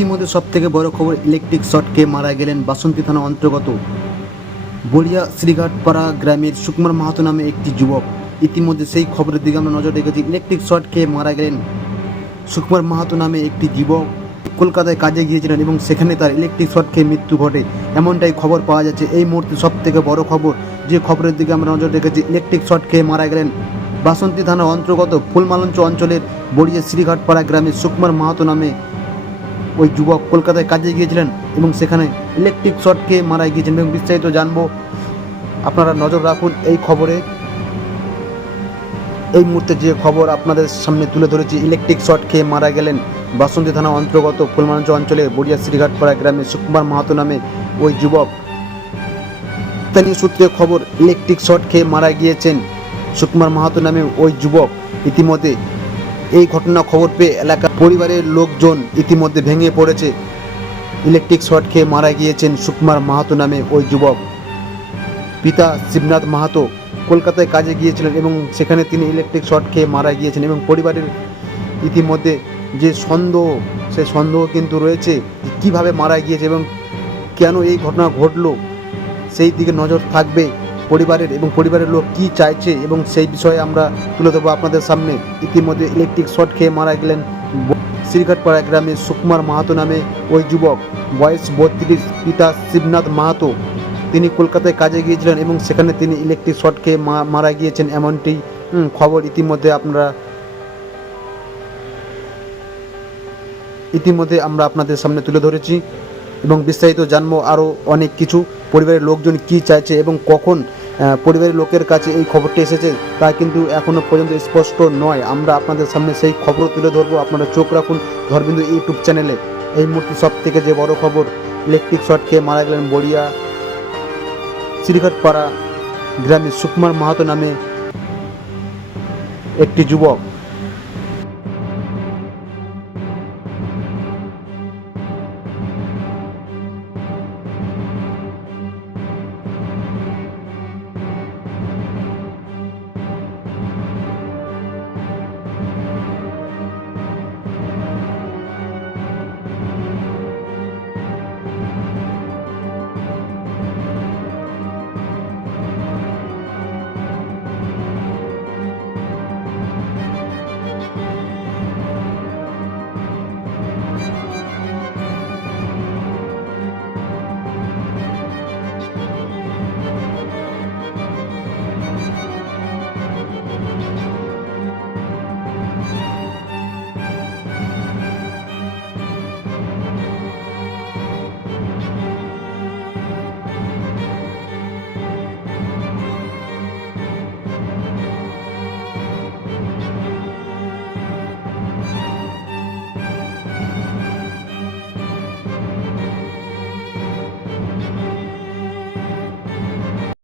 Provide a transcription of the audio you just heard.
ইতিমধ্যে সব থেকে বড় খবর ইলেকট্রিক শর্টকে মারা গেলেন বাসন্তী থানা অন্তর্গত বলিয়া শ্রীঘাটপাড়া গ্রামের সুকুমার মাহাতো নামে একটি যুবক। ইতিমধ্যে সেই খবরের দিকে আমরা নজর রেখেছি ইলেকট্রিক শর্ট খেয়ে মারা গেলেন সুকুমার মাহাতো নামে একটি যুবক। কলকাতায় কাজে গিয়েছিলেন এবং সেখানে তার ইলেকট্রিক শর্ট খেয়ে মৃত্যু ঘটে, এমনটাই খবর পাওয়া যাচ্ছে। এই মুহূর্তে সব থেকে বড় খবর, যে খবরের দিকে আমরা নজর রেখেছি ইলেকট্রিক শর্ট খেয়ে মারা গেলেন বাসন্তী থানার অন্তর্গত ফুলমালঞ্চ অঞ্চলের বড়িয়া শ্রীঘাটপাড়া গ্রামের সুকুমার মাহাতো নামে ওই যুবক কলকাতায় কাজে গিয়েছিলেন এবং সেখানে ইলেকট্রিক শর্ট খেয়ে মারা গিয়েছেন এবং বিস্তারিত জানব। আপনারা নজর রাখুন এই খবরে। এই মুহূর্তে যে খবর আপনাদের সামনে তুলে ধরেছি ইলেকট্রিক শর্ট খেয়ে মারা গেলেন বাসন্তী থানা অন্তর্গত ফুলমাঞ্চ অঞ্চলে বড়িয়া শ্রীঘাটপাড়া গ্রামে সুকুমার মাহাতো নামে ওই যুবক। স্থানীয় সূত্রে খবর ইলেকট্রিক শর্ট খেয়ে মারা গিয়েছেন সুকুমার মাহাতো নামে ওই যুবক। ইতিমধ্যে এই ঘটনা খবর পেয়ে এলাকা পরিবারের লোকজন ইতিমধ্যে ভেঙে পড়েছে। ইলেকট্রিক শর্ট খেয়ে মারা গিয়েছেন সুকুমার মাহাতো নামে ওই যুবক। পিতা শিবনাথ মাহাতো কলকাতায় কাজে গিয়েছিলেন এবং সেখানে তিনি ইলেকট্রিক শর্ট খেয়ে মারা গিয়েছেন এবং পরিবারের ইতিমধ্যে যে সন্দেহ, সে সন্দেহ কিন্তু রয়েছে কীভাবে মারা গিয়েছে এবং কেন এই ঘটনা ঘটলো, সেই দিকে নজর থাকবে। পরিবারের এবং পরিবারের লোক কি চাইছে এবং সেই বিষয়ে আমরা তুলে দেবো আপনাদের সামনে। ইতিমধ্যে ইলেকট্রিক শর্ট খেয়ে মারা গেলেন শ্রীঘাটপাড়া গ্রামের সুকুমার মাহাতো নামে ওই যুবক। বয়স বত্রিশ, পিতা শিবনাথ মাহাতো। তিনি কলকাতায় কাজে গিয়েছিলেন এবং সেখানে তিনি ইলেকট্রিক শর্ট খেয়ে মারা গিয়েছেন এমনটি খবর ইতিমধ্যে আপনারা ইতিমধ্যে আমরা আপনাদের সামনে তুলে ধরেছি। এবং বিস্তারিত জানব আরও অনেক কিছু। পরিবারের লোকজন কি চাইছে এবং কখন পরিবারের লোকের কাছে এই খবরটি এসেছে, তা কিন্তু এখনও পর্যন্ত স্পষ্ট নয়। আমরা আপনাদের সামনে সেই খবর তুলে ধরবো। আপনারা চোখ রাখুন ধর্মেন্দ্র ইউটিউব চ্যানেলে। এই মুহূর্তে সব থেকে যে বড় খবর ইলেকট্রিক শর্ট খেয়ে মারা গেলেন বড়িয়া শ্রীঘাটপাড়া গ্রামের সুকুমার মাহাতো নামে একটি যুবক।